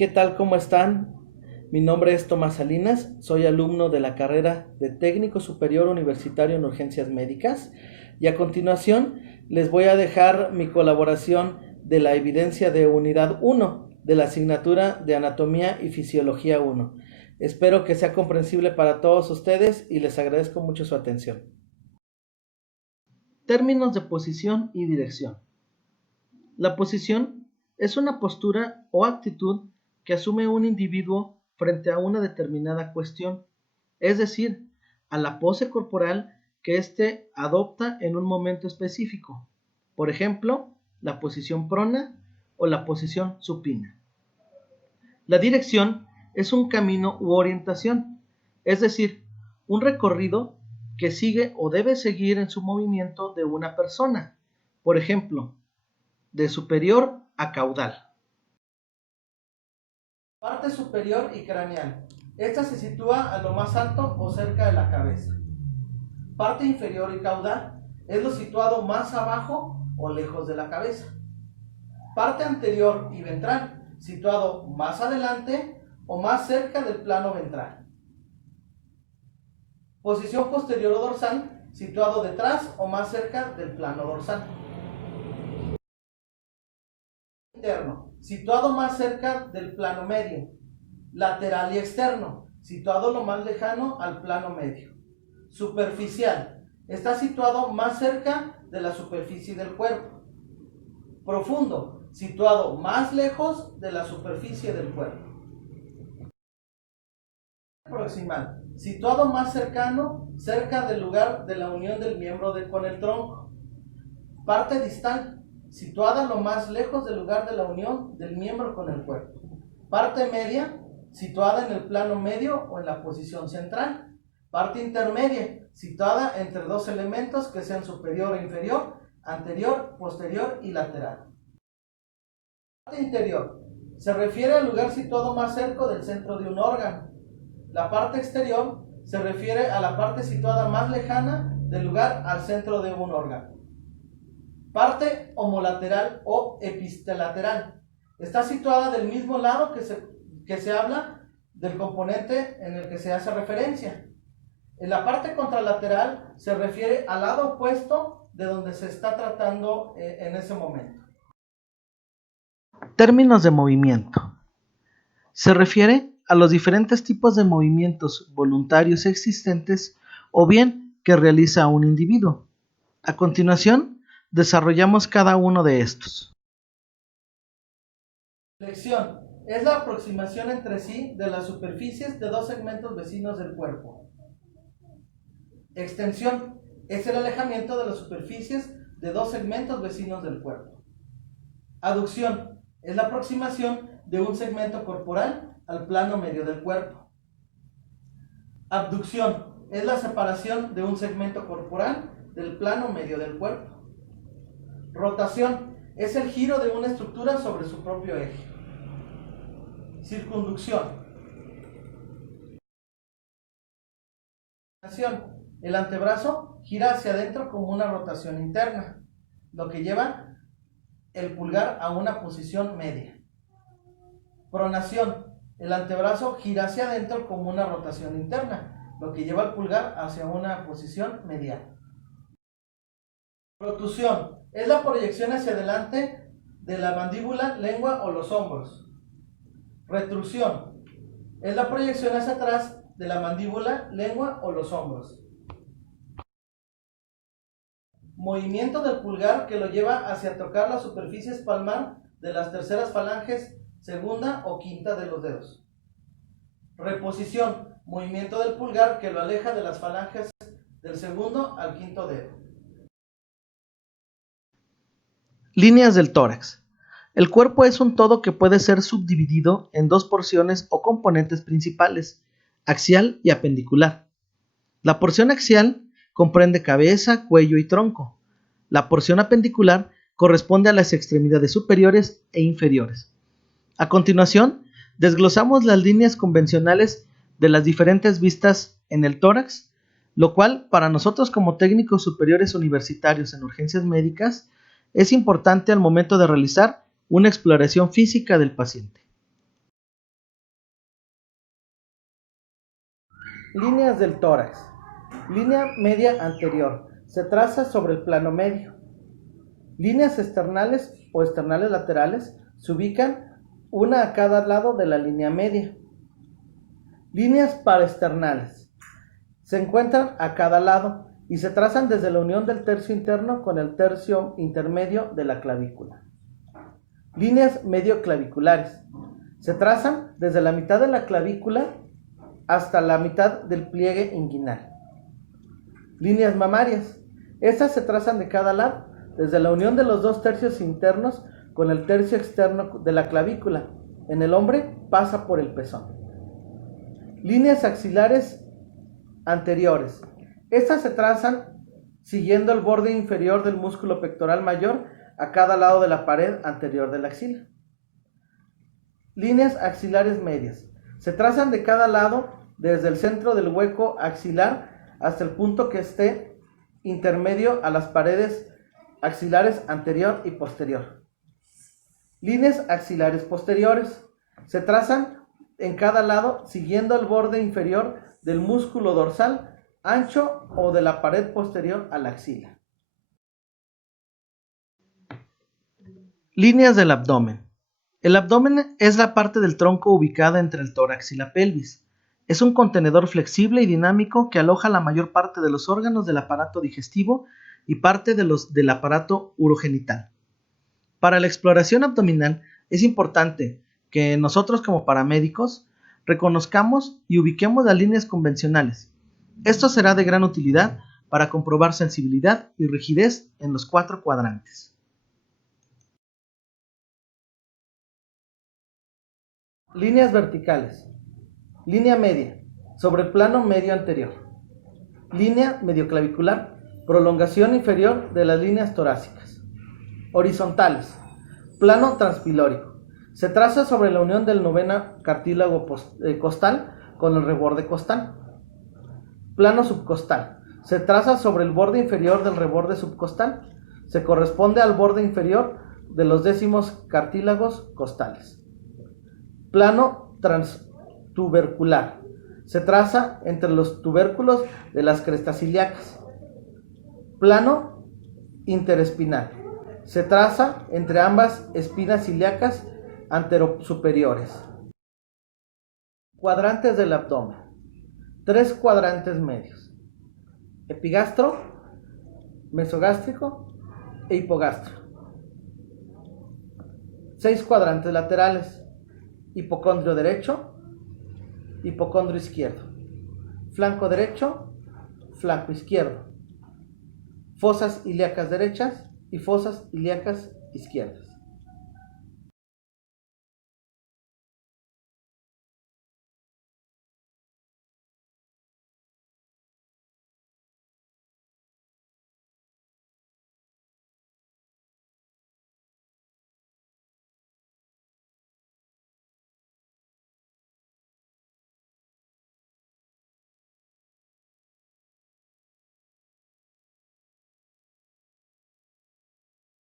¿Qué tal? ¿Cómo están? Mi nombre es Tomás Salinas, soy alumno de la carrera de Técnico Superior Universitario en Urgencias Médicas y a continuación les voy a dejar mi colaboración de la evidencia de Unidad 1 de la asignatura de Anatomía y Fisiología 1. Espero que sea comprensible para todos ustedes y les agradezco mucho su atención. Términos de posición y dirección. La posición es una postura o actitud que asume un individuo frente a una determinada cuestión, es decir, a la pose corporal que éste adopta en un momento específico, por ejemplo, la posición prona o la posición supina. La dirección es un camino u orientación, es decir, un recorrido que sigue o debe seguir en su movimiento de una persona, por ejemplo, de superior a caudal. Parte superior y craneal. Esta se sitúa a lo más alto o cerca de la cabeza. Parte inferior y caudal es lo situado más abajo o lejos de la cabeza. Parte anterior y ventral, situado más adelante o más cerca del plano ventral. Posición posterior o dorsal, situado detrás o más cerca del plano dorsal. Interno, situado más cerca del plano medio. Lateral y externo, situado lo más lejano al plano medio. Superficial, está situado más cerca de la superficie del cuerpo. Profundo, situado más lejos de la superficie del cuerpo. Proximal, situado más cercano, cerca del lugar de la unión del miembro con el tronco. Parte distal, situada lo más lejos del lugar de la unión del miembro con el cuerpo. Parte media, situada en el plano medio o en la posición central. Parte intermedia, situada entre dos elementos que sean superior e inferior, anterior, posterior y lateral. Parte interior, se refiere al lugar situado más cerca del centro de un órgano. La parte exterior se refiere a la parte situada más lejana del lugar al centro de un órgano. Parte homolateral o epistelateral, está situada del mismo lado que se habla del componente en el que se hace referencia. En la parte contralateral se refiere al lado opuesto de donde se está tratando en ese momento. Términos de movimiento. Se refiere a los diferentes tipos de movimientos voluntarios existentes o bien que realiza un individuo. A continuación, desarrollamos cada uno de estos. Flexión es la aproximación entre sí de las superficies de dos segmentos vecinos del cuerpo. Extensión es el alejamiento de las superficies de dos segmentos vecinos del cuerpo. Aducción es la aproximación de un segmento corporal al plano medio del cuerpo. Abducción es la separación de un segmento corporal del plano medio del cuerpo. Rotación es el giro de una estructura sobre su propio eje. Circunducción. El antebrazo gira hacia adentro como una rotación interna, lo que lleva el pulgar a una posición media. Pronación. El antebrazo gira hacia adentro como una rotación interna, lo que lleva el pulgar hacia una posición medial. Protusión es la proyección hacia adelante de la mandíbula, lengua o los hombros. Retrusión es la proyección hacia atrás de la mandíbula, lengua o los hombros. Movimiento del pulgar que lo lleva hacia tocar la superficie espalmar de las terceras falanges, segunda o quinta de los dedos. Reposición, movimiento del pulgar que lo aleja de las falanges del segundo al quinto dedo. Líneas del tórax. El cuerpo es un todo que puede ser subdividido en dos porciones o componentes principales, axial y apendicular. La porción axial comprende cabeza, cuello y tronco. La porción apendicular corresponde a las extremidades superiores e inferiores. A continuación, desglosamos las líneas convencionales de las diferentes vistas en el tórax, lo cual para nosotros como técnicos superiores universitarios en urgencias médicas es importante al momento de realizar una exploración física del paciente. Líneas del tórax. Línea media anterior. Se traza sobre el plano medio. Líneas externales o externales laterales se ubican una a cada lado de la línea media. Líneas paraesternales. Se encuentran a cada lado y se trazan desde la unión del tercio interno con el tercio intermedio de la clavícula. Líneas medioclaviculares. Se trazan desde la mitad de la clavícula hasta la mitad del pliegue inguinal. Líneas mamarias. Estas se trazan de cada lado, desde la unión de los dos tercios internos con el tercio externo de la clavícula. En el hombre pasa por el pezón. Líneas axilares anteriores. Estas se trazan siguiendo el borde inferior del músculo pectoral mayor a cada lado de la pared anterior de la axila. Líneas axilares medias. Se trazan de cada lado desde el centro del hueco axilar hasta el punto que esté intermedio a las paredes axilares anterior y posterior. Líneas axilares posteriores. Se trazan en cada lado siguiendo el borde inferior del músculo dorsal ancho o de la pared posterior a la axila. Líneas del abdomen. El abdomen es la parte del tronco ubicada entre el tórax y la pelvis. Es un contenedor flexible y dinámico que aloja la mayor parte de los órganos del aparato digestivo y parte del aparato urogenital. Para la exploración abdominal es importante que nosotros como paramédicos reconozcamos y ubiquemos las líneas convencionales. Esto será de gran utilidad para comprobar sensibilidad y rigidez en los 4 cuadrantes. Líneas verticales. Línea media, sobre el plano medio anterior. Línea medioclavicular, prolongación inferior de las líneas torácicas. Horizontales. Plano transpilórico. Se traza sobre la unión del novena cartílago costal con el reborde costal. Plano subcostal. Se traza sobre el borde inferior del reborde subcostal. Se corresponde al borde inferior de los décimos cartílagos costales. Plano transtubercular. Se traza entre los tubérculos de las crestas ilíacas. Plano interespinal. Se traza entre ambas espinas ilíacas anterosuperiores. Cuadrantes del abdomen. 3 cuadrantes medios. Epigastro, mesogástrico e hipogastro. 6 cuadrantes laterales. Hipocondrio derecho, hipocondrio izquierdo. Flanco derecho, flanco izquierdo. Fosas ilíacas derechas y fosas ilíacas izquierdas.